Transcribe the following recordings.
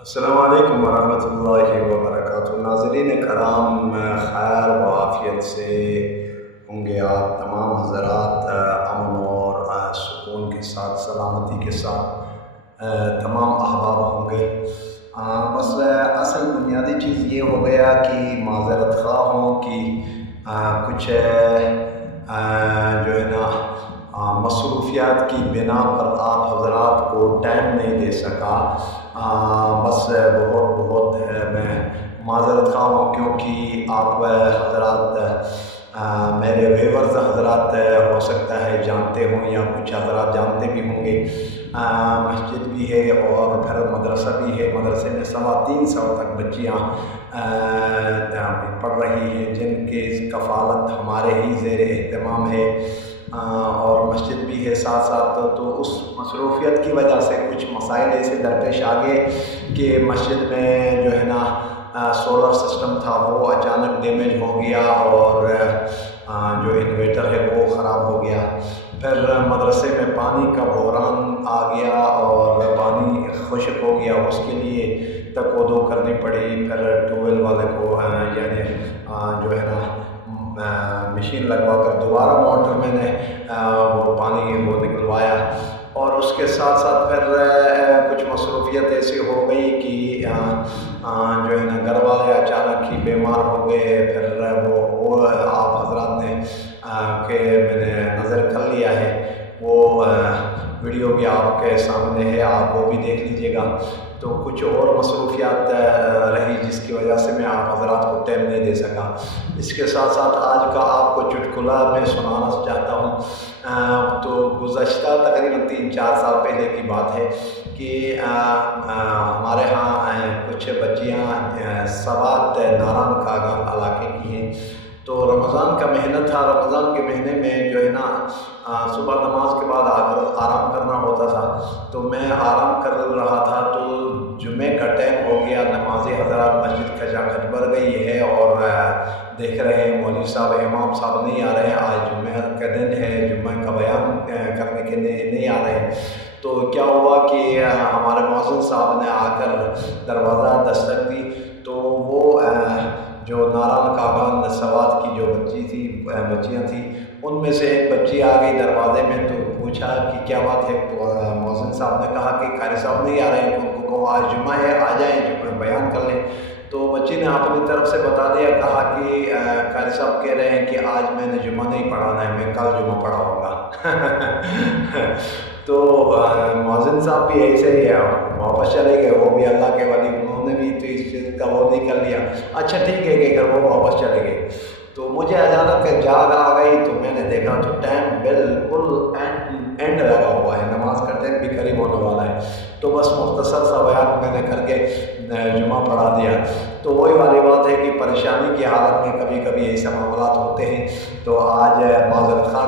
السلام علیکم ورحمۃ اللہ وبرکاتہ۔ ناظرین کرام، خیر و عافیت سے ہوں گے آپ تمام حضرات، امن اور سکون کے ساتھ، سلامتی کے ساتھ تمام احباب ہوں گے۔ بس اصل بنیادی چیز یہ ہو گیا کہ معذرت خواہ ہوں کہ کچھ جو ہے نا مصروفیات کی بنا پر آپ حضرات کو ٹائم نہیں دے سکا۔ بس بہت بہت میں معذرت خواہ ہوں، کیونکہ آپ حضرات میرے ویورز حضرات ہو سکتا ہے جانتے ہوں یا کچھ حضرات جانتے بھی ہوں گے، مسجد بھی ہے اور پھر مدرسہ بھی ہے۔ مدرسے میں 350 تک بچیاں پڑھ رہی ہیں، جن کی کفالت ہمارے ہی زیر اہتمام ہے، اور مسجد بھی ہے ساتھ ساتھ۔ تو اس مصروفیت کی وجہ سے کچھ مسائل ایسے درپیش آ گئے کہ مسجد میں جو ہے نا سولر سسٹم تھا وہ اچانک ڈیمیج ہو گیا، اور جو انویٹر ہے وہ خراب ہو گیا۔ پھر مدرسے میں پانی کا بحران آ گیا اور پانی خشک ہو گیا، اس کے لیے تکودو کرنی پڑی۔ پھر ٹیوبویل والے کو یعنی جو ہے نا مشین لگوا کر دوبارہ موٹر میں نے وہ پانی وہ نکلوایا، اور اس کے ساتھ ساتھ پھر کچھ مصروفیت ایسی ہو گئی کہ جو ہے نا گھر والے اچانک ہی بیمار ہو گئے۔ پھر وہ آپ حضرات نے کہ میں نے نظر کر لیا ہے، وہ ویڈیو بھی آپ کے سامنے ہے، آپ وہ بھی دیکھ لیجئے گا۔ تو کچھ اور مصروفیات رہی جس کی وجہ سے میں آپ حضرات کو ٹائم نہیں دے سکا۔ اس کے ساتھ ساتھ آج کا آپ کو چٹکلا میں سنانا چاہتا ہوں۔ تو گزشتہ تقریباً 3-4 سال پہلے کی بات ہے کہ ہمارے ہاں کچھ بچیاں سوات ناران کاغان علاقے کی ہیں۔ تو رمضان کا مہینہ تھا، رمضان کے مہینے میں جو ہے نا صبح نماز کے بعد آ کر آرام کرنا ہوتا تھا، تو میں آرام کر رہا تھا تو جمعے کا ٹائم ہو گیا۔ نمازی حضرات مسجد کھچا بھر گئی ہے، اور دیکھ رہے ہیں مولوی صاحب امام صاحب نہیں آ رہے ہیں، آج جمعہ کا دن ہے، جمعہ کا بیان کرنے کے لیے نہیں آ رہے ہیں۔ تو کیا ہوا کہ ہمارے مؤذن صاحب نے آ کر دروازہ دستک دی، تو وہ جو ناران کاغان سوات کی جو بچیاں تھیں، ان میں سے ایک بچی آ گئی دروازے میں، تو پوچھا کہ کیا بات ہے؟ تو مؤذن صاحب نے کہا کہ قاری صاحب نہیں آ رہے ہیں، ان کو کہو آج جمعہ ہے، آ جائیں جمعہ بیان کر لیں۔ تو بچی نے اپنی طرف سے بتا دیا، کہا کہ قاری صاحب کہہ رہے ہیں کہ آج میں نے جمعہ نہیں پڑھانا ہے، میں کل جمعہ پڑھاؤں گا۔ تو مؤذن صاحب بھی ایسے ہی ہے، واپس چلے گئے، وہ بھی اللہ کے ولی، انہوں نے بھی تو اس چیز کا وہ نہیں کر لیا، اچھا ٹھیک ہے کہ وہ واپس چلے گئے۔ تو مجھے اچانک جاگ آ گئی، تو میں نے دیکھا تو ٹائم بالکل اینڈ لگا ہوا ہے، نماز کا ٹائم بھی قریب ہونے والا ہے۔ تو بس مختصر سا بیان میں نے کر کے جمعہ پڑھا دیا۔ تو وہی والی بات ہے کہ پریشانی کی حالت میں کبھی کبھی ایسے معاملات ہوتے ہیں۔ تو آج معذرت خواہ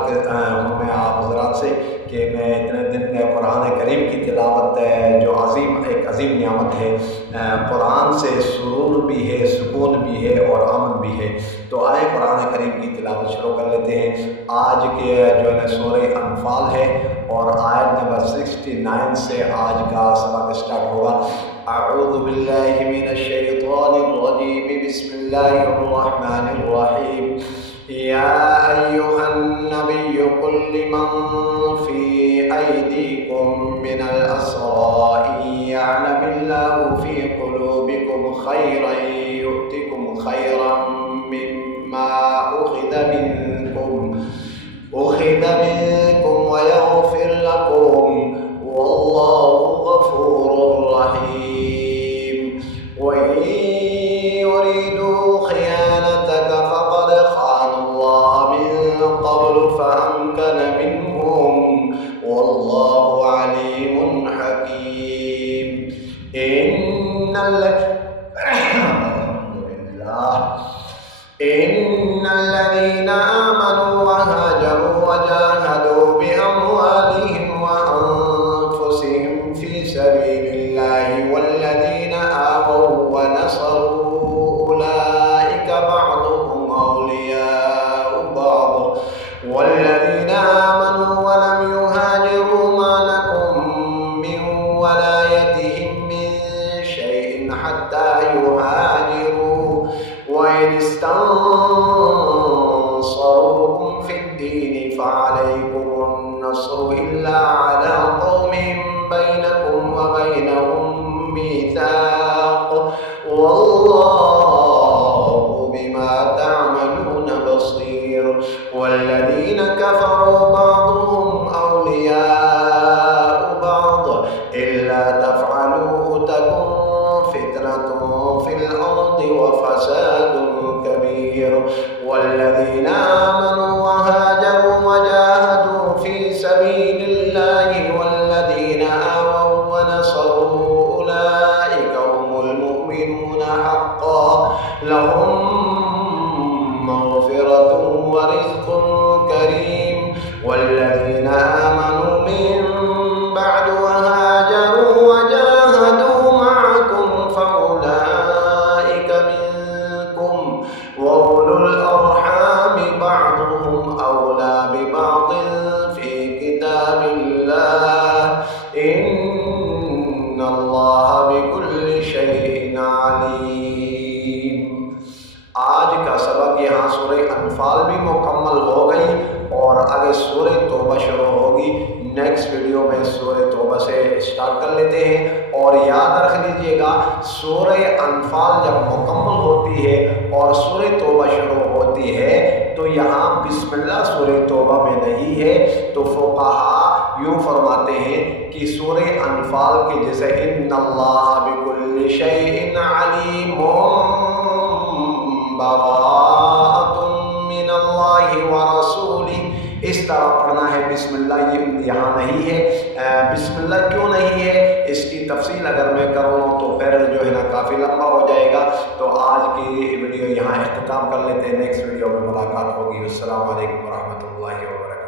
ہوں میں آپ حضرات سے کہ میں اتنے دن قرآن کریم کی تلاوت جو ایک عظیم نعمت ہے، قرآن سے سرور بھی ہے، سکون بھی ہے اور امن بھی ہے۔ تو آئے قرآن کریم کی تلاوت شروع کر لیتے ہیں۔ آج کے جو ہے سورہ انفال ہے، اور آیت نمبر 69 سے آج کا سبق سٹارٹ ہوگا۔ اعوذ باللہ من الشیطان الرجیم، بسم اللہ الرحمن الرحیم۔ یا ایہا النبی قل لمن فی ایدیکم من الاسراء ان یعلم اللہ فی قلوبکم خیرا یؤتکم خیرا مما اخذ منکم ویغفر لکم واللہ غفور رحیم۔ وَإِن يُرِيدُوا خِيَانَتَكَ فَقَدْ خَانُوا اللَّهَ مِن قَبْلُ فَأَمْكَنَ مِنْهُمْ وَاللَّهُ عَلِيمٌ حَكِيمٌ۔ إن الذين آمنوا وهاجروا وجاهدوا بأموالهم وأنفسهم في سبيل الله والذين آووا ونصروا أولئك بعضهم أولياء بعض والذين آمنوا ولم يهاجروا ما لكم من ولايتهم من شيء حتى يهاجروا وإن استنصروكم في الدين فعليكم النصر إلا على قوم بينكم وبينهم ميثاق والله بما تعملون بصير والذين كفروا بعضهم أولياء بعض إلا تفعلوه تكن فتنة في الأرض وفساد كبير والذين آمنوا وهاجروا وجاهدوا في سبيل الله والذين آووا ونصروا أولئك هم المؤمنون حقا لهم مغفرة ورزق كريم والذين آمنوا من بعد وهاجروا وجاهدوا معكم فأولئك منكم وأولو الأرحام بعضهم أولى ببعض في كتاب الله إن الله بكل شيء عليم. آج کا سبق یہاں سورہ انفال بھی مکمل ہو گئی اور آگے سورہ توبہ شروع ہوگی. نیکسٹ ویڈیو میں سورہ توبہ سے اسٹارٹ کر لیتے ہیں اور یاد رکھ لیجئے گا سورہ انفال جب مکمل ہوتی ہے اور سورہ توبہ شروع ہوتی ہے تو یہاں بسم اللہ سورہ توبہ میں نہیں ہے. تو فقہا یوں فرماتے ہیں کہ سورہ انفال کے جیسے ان اللہ بکل شیء علیم براءۃ من اللہ ورسولہ اس طرح پڑھنا ہے. بسم اللہ یہ یہاں نہیں ہے. بسم اللہ کیوں نہیں ہے اس کی تفصیل اگر میں کروں تو پھر جو ہے نا کافی لمبا ہو جائے گا. تو آج کی ویڈیو یہاں اختتام کر لیتے ہیں. نیکسٹ ویڈیو میں ملاقات ہوگی. السلام علیکم ورحمۃ اللہ وبرکاتہ.